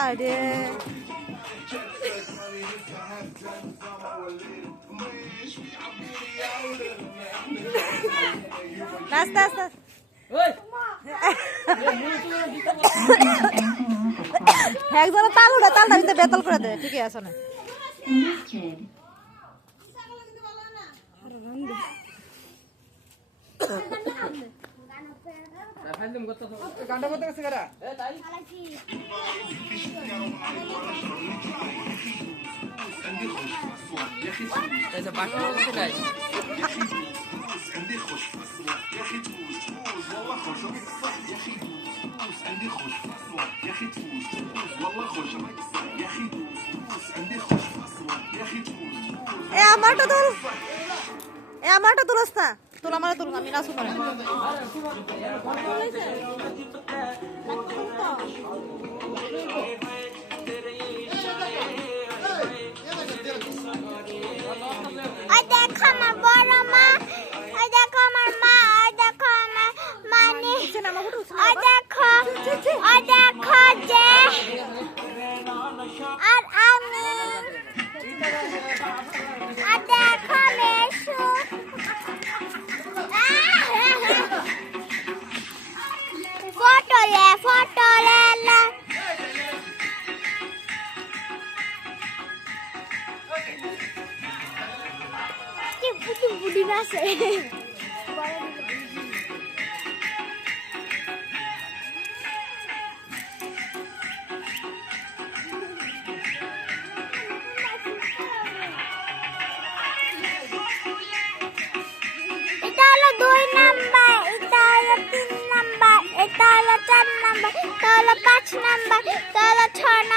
আরে নাস্তা নাস্তা একজন তালুটা তালটা কিন্তু বেতল করে দে ঠিকই আছে না গানটা করতে গেছে কারা আমারটা তুল আমারটা তুলস না তুল আমার তুল আমি নাচু পারে দেখো আমার বড় মা দেখো আমার মা দেখো আমার মানে দেখো দেখো যে আর আমি দেখো মেশু ফটো লে বুড়ি নাচে এটা হলো 2 নাম্বার এটা হলো 3 নাম্বার এটা হলো 4 নাম্বার এটা হলো 5 নাম্বার এটা হলো 6